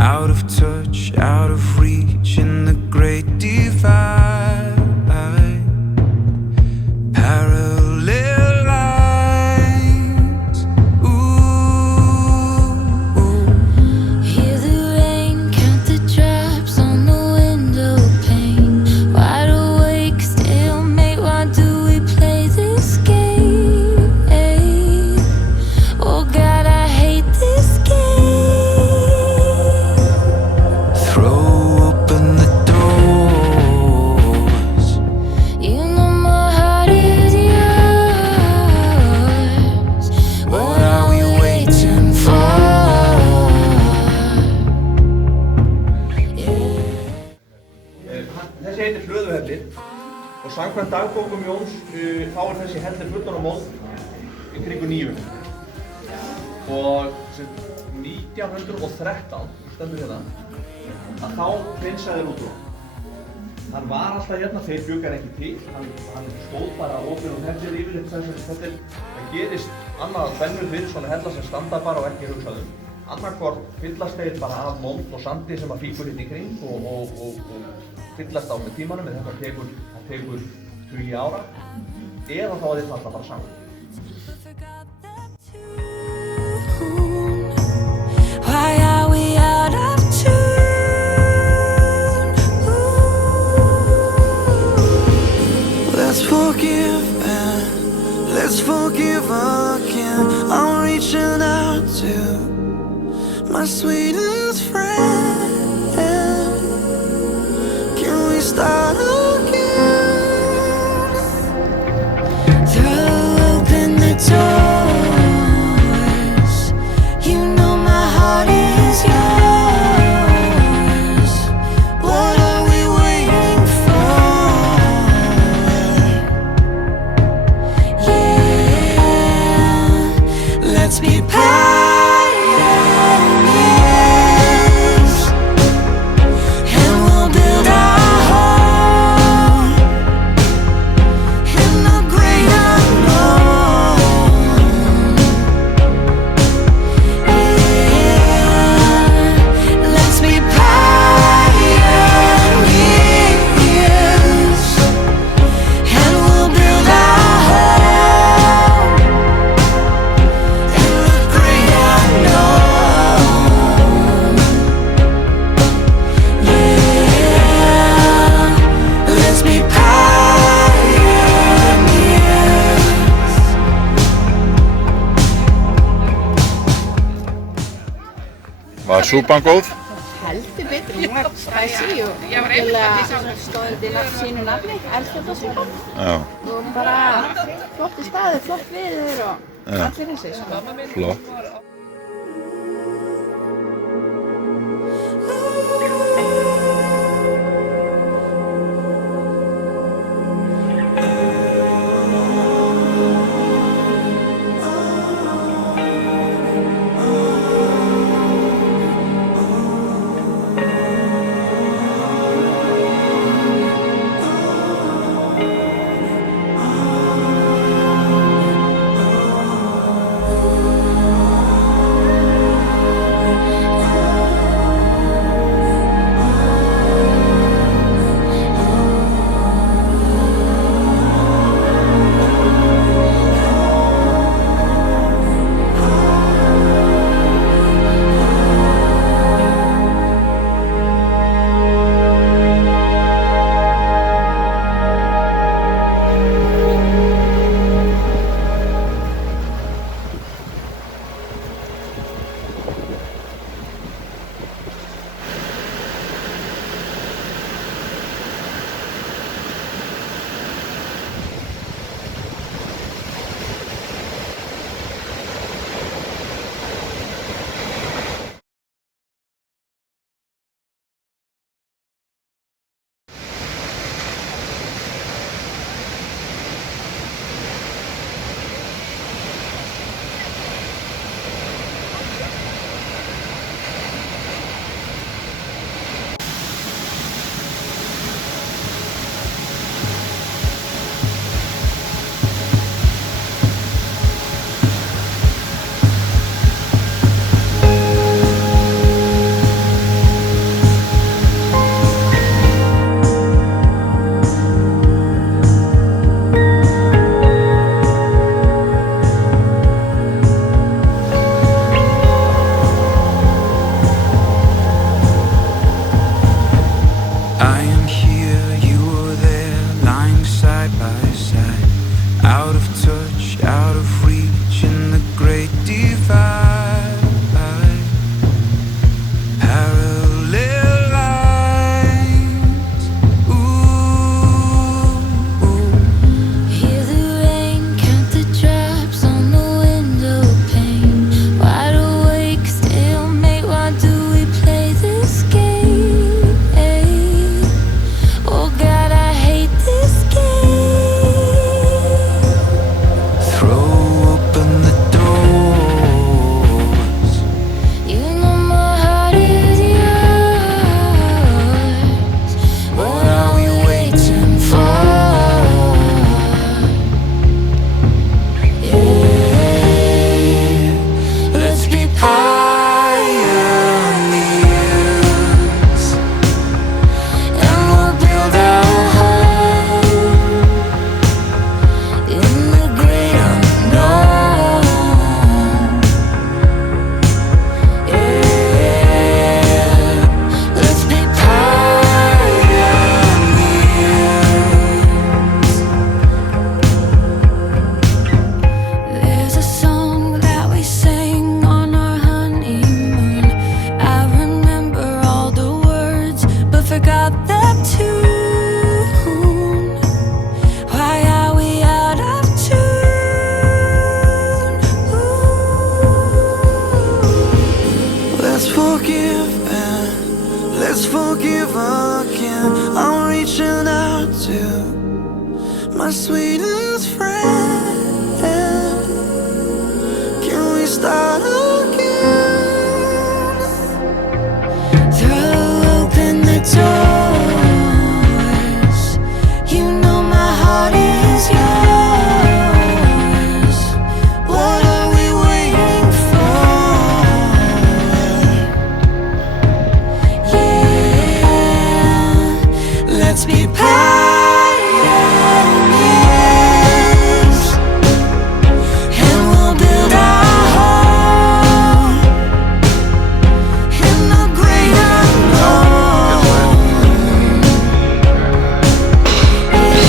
Out of touch, out of reach in the great divide. Parallel lines. Ooh. Hear the rain, count the drops on the window pane. Wide awake, stalemate, why do we play this game? Oh God, I hate this game. Þessi heitir Hlöðuhellir og samkvæmt dagbókum Jóns þá þessi hellir fullur á mold í kringu 900. Og 1913, stendur hérna, að þá hreinsaði þeir út úr. Hann var alltaf hérna, þeir bjuggar ekki til, hann stóð bara opinn og hellir yfirleitt það gerist annað að tvennur fyrir svona hella sem standa bara og ekki hugsa um. Annarkvort fyllast þeir bara af mold og sandi sem að fíkur hérna í kring og fyllast á með tímanum, en þetta tekur 20 ára, eða þá að þeir falla bara saman. Why are we out of tune? Let's forgive and let's forgive again. I'm reaching out to my sweetest friend. Can we start again? Throw open the doors. You know my heart is yours. What are we waiting for? Yeah, let's be pioneers, and we'll build our home in the great unknown. Yeah, let's be pioneers, and we'll build our home in the great unknown. Yeah, let's be pioneers. Var súpan góð? Heldur betur, hún var spicy og stóðandi sínu nafni, eldfjallasúpan. Já. Og bara flotti staður, flott veður og allir þessi. Flott. side by side, out of touch, out of reach in the great divide. Parallel lines, ooh. Hear the rain, count the drops on the window pane. Wide awake, stalemate, why do we play this game? Oh God, I hate this game. Throw open the doors. You know my heart is yours. What are we waiting for? Yeah, let's be pioneers, and we'll build our home in the great unknown. Yeah, let's be pioneers. There's a song that we sang on our honeymoon. I remember all the words, but forgot the tune. Why are we out of tune? Ooh. Let's forgive and let's forgive again. I'm reaching out to my sweetest friend. Can we start again? Throw open the doors. You know my heart is yours. What are we waiting for? Yeah, let's be pioneers, and we'll build our home in the great unknown. Yeah,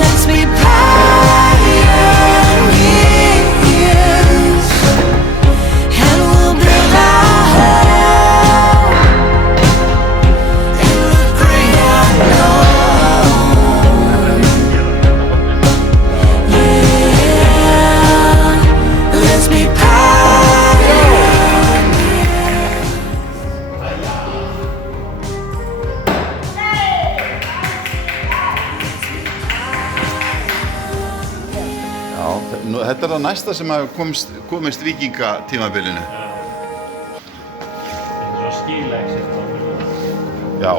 let's be pioneers, and we'll build our home in the great unknown. Yeah, let's be Já, þetta það næsta sem hefur komist víkingatímabilinu. Svo skil exit. Já,